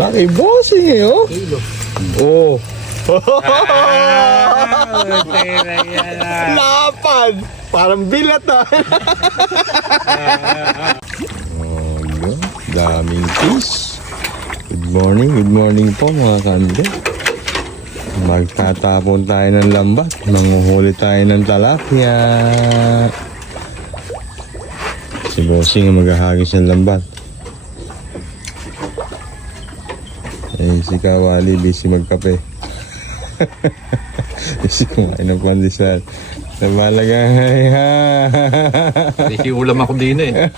Laki bossing eh, oh. Oh. Lapan! Parang bilat ah. Oh, yun. Daming fish. Good morning po mga kande. Magtatapon tayo ng lambat. Manguhuli tayo ng talapia. Si Bossing ang maghahagis ng lambat. Eh, si Kawali busy magkape. Busy kumain ng pandesal. Nabalagay ha. Ulam ako din eh.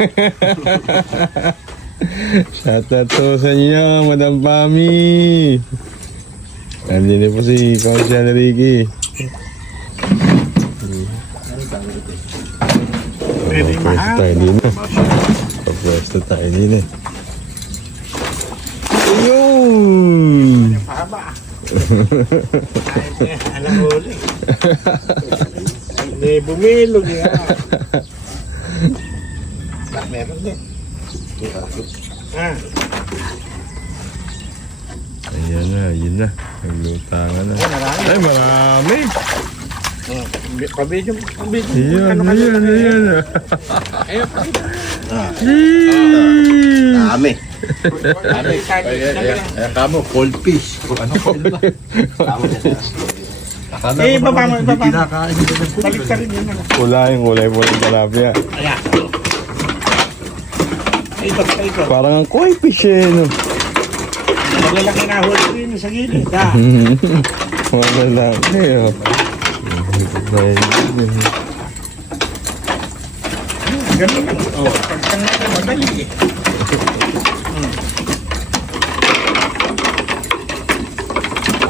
Shoutout to sa inyo, Madam Pami. Nandiyan po si Consial Ricky. Pwesto tayo din eh. Pwesto tayo din eh. Ayun! Alam mo ulit. Hindi bumilog yan. Meron din. Ayan na, yun na. Naglutangan na. Ay, marami! Pabidyo. Ayan. Ayun, Dami. Dami. Kamo, cold fish. Ano cold ba? Eh, baba mo. Balik ka rin yun. Kulay po ng talapia. Ayan. Ito. Parang ang koi fish eh, no? Malalaki na huli rin sa gilid. Malalaki, oh. Ganun lang. Pagkang madali eh.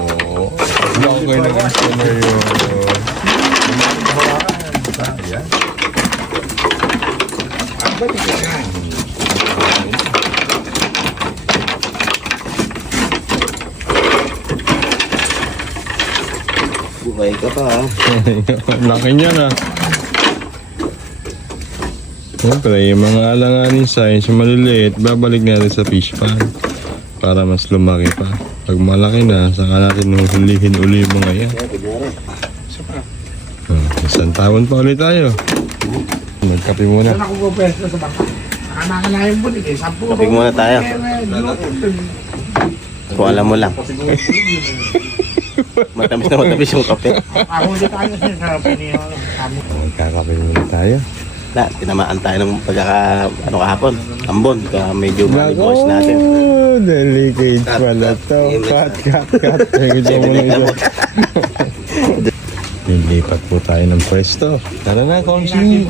Oo. Okay na gusto mo yun. Ayan. Balik ka na. Buhay ka pa ha. Laki niya na. Siyempre, yung mga alanganin size, maliliit, babalik natin sa fish pan para mas lumaki pa. Pag malaki na, saka natin huhulihin uli yung mga yan. Isang taon pa ulit tayo. Magkape muna. Saan ako pupwesto sa bangka? Nakanakan na yung bulig eh. Kapig muna tayo. Kung alam mo lang. Matamis yung kape. Ako ulit tayo sa piniyo. Magkakape muna tayo. Tinamaan tayo ng kahapon. Ambon. Kaya medyo money boys natin. Delicate pala to. Cut. Gusto mo na ito. Lilipat po tayo ng pwesto. Tara na, Konsi.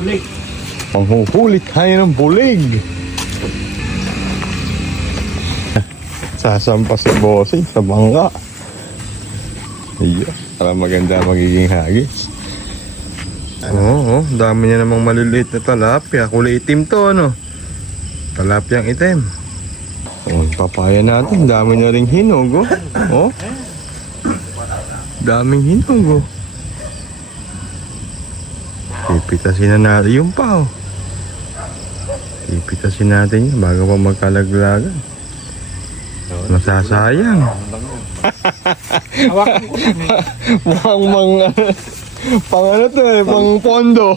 Panghuhuli tayo ng bulig. Sasampa si Bossing sa bangka. Iya, para maganda magiging hagis. Oo, dami niya namang maliliit na talapia. Kulay itim to, ano? Talapiang itim. Oh, papaya natin. Dami na ring hinog, oh. Oh. Daming hinog, oh. Pipitasin na natin yung pa, oh. Pipitasin natin yun bago pa magkalaglagan. Masasayang. Hawakan ko lang. Pang ano to eh, pang pondo.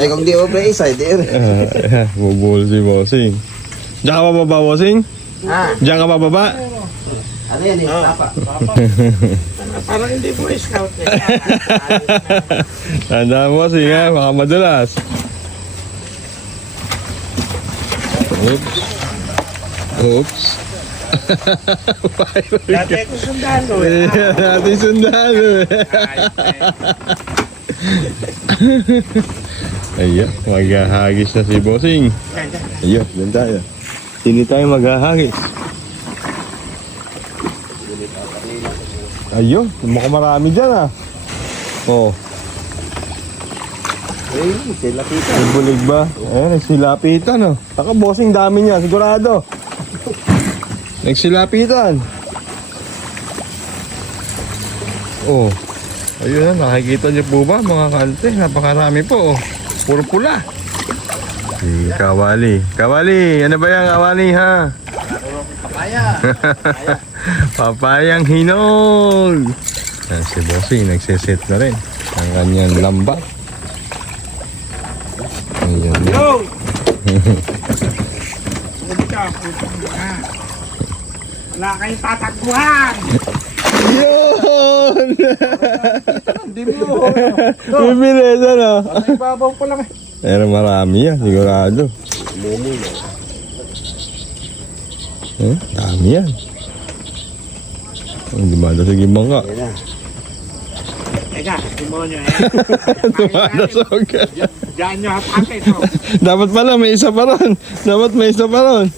Ay kung di over isa, di rin. Bubul si Bossing. Diyan ka bababa, Bossing? Diyan ka bababa? Ano yan eh, tapa. Parang hindi po scout eh. Tandaan mo, Bossing ha, baka madulas. Oops. Dati ko sundalo eh. Dati sundalo eh. Ayan, maghahagis na si Bossing. Ayan, dyan tayo. Sini tayo maghahagis. Ayun, mukhang marami dyan ah. Oh. Ayun, sila kita. May bulig ba? Ayan, nagsilapitan oh. Saka Bossing, dami niya, sigurado. Nagsilapitan. Oh. Ayun na, nakikita niyo po ba mga kante? Napakarami po oh. Puro pula. Si Kawali. Kawali, ano ba yan Kawali ha? Papayang hinog. Yan, si Bossy nagsiset na rin ang kanyang lamba. Ayan na. Yo! Punta, punta. Wala kayong tatakbuhan. Yun! Hindi mo. Bibilis ano? Ang babaw pa lang. Pero marami yan, sigurado. Dami yan. Hindi madasag yung bangka. Teka, demonyo eh. Tumadasog. Diyan nyo hapate ito. Dapat pala may isa pa ron. Dapat may isa pa ron.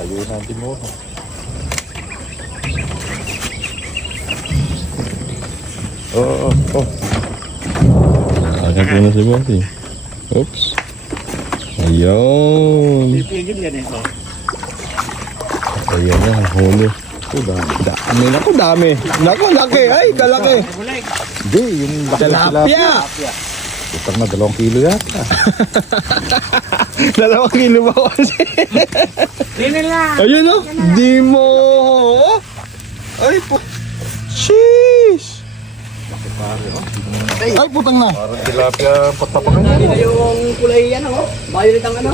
Layo natin mo. Oo. Nakakit mo na si Bossy. Oops. Ayun. Pipigil yan ito. Ayan na, huli. Dami. Naku, dami. Naku, laki. Ay, kalaki. Bulay. Hindi, yung Tilapia. Utang na 2 kilo yata. 2 kilo ba kasi? Dinin lang. Ayun o. Di mo. Ay po. Sheesh. Ay, putang na. Parang tilapia patapakan na. Hindi na yung kulay yan, oh. Violet ang ano.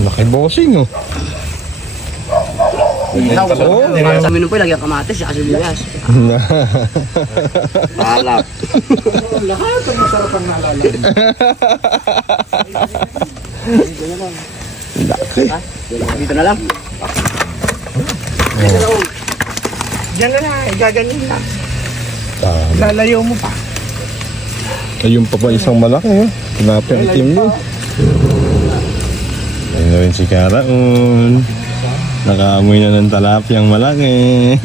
Laki bossing oh. Oo. Sa minum po, lagyan kamatis, saka sibuyas. Alap. Lahat ang masarap ang naalala. Dito na lang. Diyan na lang, gaganin lang. Tama. Lalayo mo pa. Ayun pa pa isang malaki oh. Tilapia ang team mo. Ayun na rin si Karaon. Nakaamoy na ng talapyang malaki.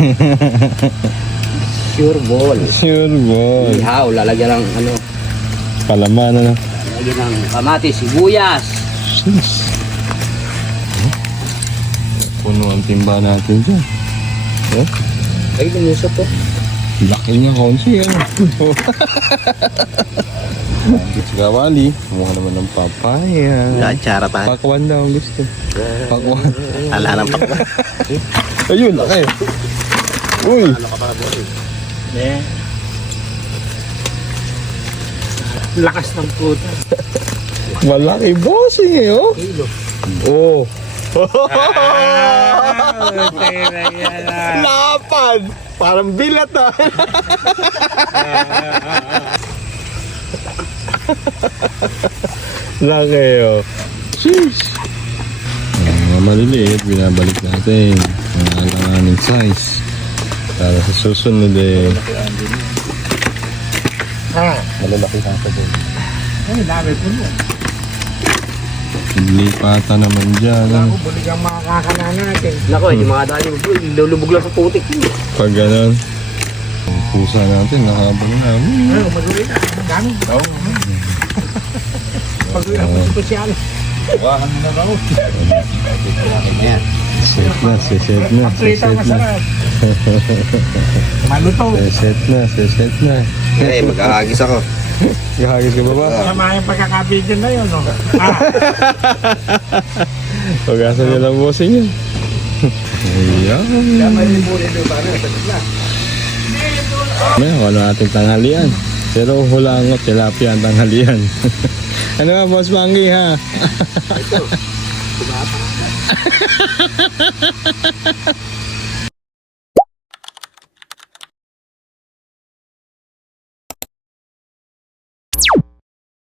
Sure ball. Sure boy. Ihaw, lalagyan ng ano. Palaman na. Lagyan ng kamatis, sibuyas. Sis. Puno ang timba natin dyan. Oh, Ay, lumusot to. laki niya konsi yan. Si Kawali, mukha naman ng papaya. Latsara tayo. Pakwan daw ang gusto. Pakwan. Ala ng pakwan. Ayun, laki. Uy. Eh. Lakas ng puta. Malaki bossing eh, oh. Oh. Lapan! Parang bilat ah. Laki oh. Sheesh. Mga maliliit, binabalik natin. Ang alanganing size. Para sa susunod eh. Malalaki kang sa doon. Ay, dami po mo. Lipata naman dyan. Ako, bulig ang mga kakana natin. Nako, yung mga dali, lulubog lang sa putik. Pag ganun. Ang pusa natin, nakaabang na. Ay, mag-uwi na. Ang dami. Pag-uwi na po spesyal. Wahan na raw. Ayan. Set na, set na, Prita set na. masarap. Maluto. Set na. Eh, mag-aagis ako. Gahagis ka ba ba? Sama yung pagkakabidyo na yun, no? Pag-asa niya lang bossing yun. Ayan. May wala nating tanghalian. Pero hulangot, tilapia ang tanghalian. Ano ba, Boss Mangi, ha?